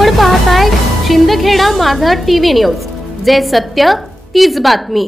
आपण पाहताय शिंदखेडा माझा टीव्ही न्यूज, जे सत्य तीच बातमी।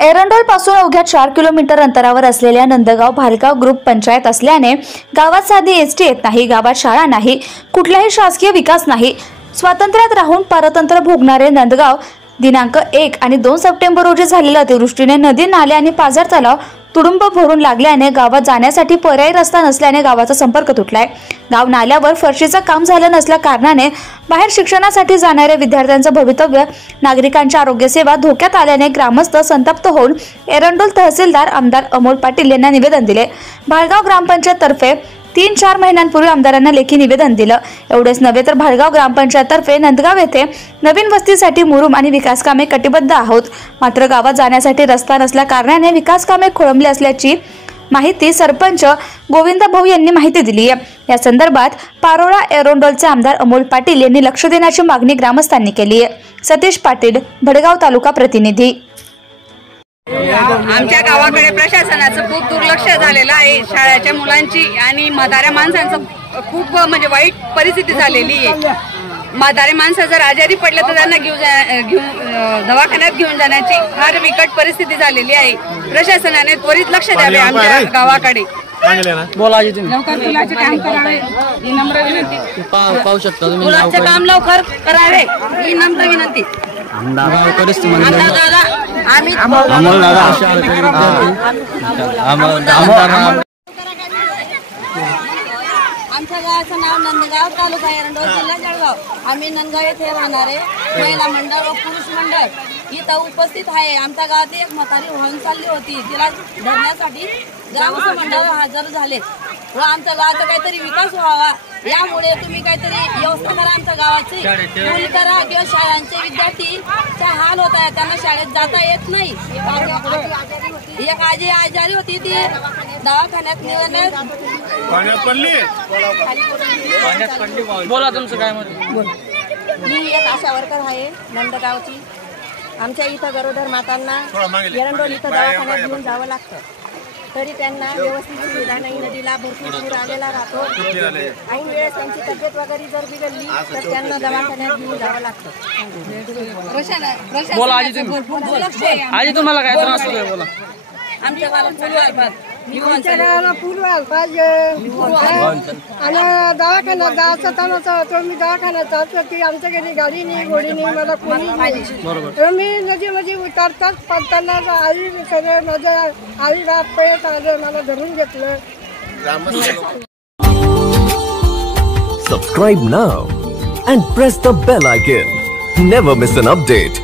एरंडोल पासून अवघ्या 4 किलोमीटर अंतरावर असलेल्या नंदगाव भालगाव ग्रुप पंचायत असल्याने गावात साधी एसटी येत नाही, गावात शाळा नाही, कुठलाही शासकीय विकास नाही। स्वातंत्र्यात राहून परतंत्र भोगणारे नंदगाव दिनांक 1 आणि 2 सप्टेंबर रोजी झालेल्या अतिवृष्टीने नदी, नाले आणि पाझर तलाव तुडुंब भरून लागल्याने गावात जाण्यासाठी पर्यायी रस्ता नसल्याने गावाचा संपर्क तुटलाय। गाव नाल्यावर फरशीचं काम झालं नसल्या कारणाने बाहेर शिक्षणासाठी जाणाऱ्या विद्यार्थ्यांचं भवितव्य, नागरिकांच्या आरोग्य सेवा धोक्यात आल्याने ग्रामस्थ संतप्त होऊन एरंडोल तहसीलदार आमदार अमोल पाटील यांना निवेदन दिले। भालगाव ग्रामपंचायत तर्फे 3-4 महिन्यांपूर्वी आमदारांना लेखी निवेदन दिलं। एवढेच नव्हे तर भालगाव ग्रामपंचायत तर्फे नंदगाव येथे नवीन वस्तीसाठी मुरुम आणि विकास कामे कटिबद्ध आहोत, मात्र गावात जाण्यासाठी रस्ता नसल्या कारणाने विकास कामे खोळंबली असल्याची माहिती सरपंच गोविंद भाऊ यांनी माहिती दिली आहे। या संदर्भात पारोळा एरंडोलचे आमदार अमोल पाटील यांनी लक्ष देण्याची मागणी ग्रामस्थांनी केली आहे। सतीश पाटील, भडगाव तालुका प्रतिनिधी। आमच्या गावाकडे प्रशासनाचं खूप दुर्लक्ष झालेलं आहे। शाळेच्या मुलांची आणि म्हाताऱ्या माणसांचं खूप म्हणजे वाईट परिस्थिती झालेली आहे। म्हातारे माणसं जर आजारी पडले तर त्यांना घेऊन दवाखान्यात घेऊन जाण्याची फार बिकट परिस्थिती झालेली आहे। प्रशासनाने त्वरित लक्ष द्यावे आमच्या गावाकडे। लवकर पुलाचे काम करावे ही नम्र विनंती। पाहू शकता तुम्ही, पुलाचे काम लवकर करावे ही नम्र विनंती। आमच्या गावाचं नाव नंदगाव, तालुका एरंडोल, जिल्हा जळगाव। आम्ही नंदगाव येथे राहणारे महिला मंडळ व पुरुष मंडळ इथं उपस्थित आहे। आमच्या गावात एक म्हातारी वाहून चालली होती, तिला धरण्यासाठी ग्रामस्थ मंडळ हजर झाले व आमच्या गावाचा काहीतरी विकास व्हावा यामुळे तुम्ही काहीतरी व्यवस्था करा। आमच्या गावाची पूल करा किंवा शाळांचे विद्यार्थीचे हाल होत आहे, त्यांना शाळेत जाता येत नाही। एक आजी आजारी होती, ती दवाखान्यात बोला तुमचं काय मत? मी एक आशा वर्कर आहे नंदगावची। आमच्या इथं गरोदर मातांना एरंडोल इथं दवाखान्यात घेऊन जावं लागतं, तरी त्यांना व्यवस्थित सुविधा नाही। नदीला भरपूर पूर आलेला राहतो, ऐन वेळेस त्यांची तब्येत वगैरे जर बिघडली तर त्यांना दवाखान्यात घेऊन जावं लागतं। बोला आजी, तुम्हाला काय त्रास होतोय? बोला। आमच्या गावाला आमच्या गावाला पूल व्हायला पाहिजे आणि दवाखान्यात जायचं तणाचं होतं। मी दवाखान्यात जातो की आमच्या घरी गाडी नाही, गोडी नाही, मला कोणी नाही। मी नदीमध्ये उतरतात पडताना आई सगळे माझ्या आई बाप पळत आले, मला धरून घेतलं। Subscribe now and press the bell icon. Never miss an update.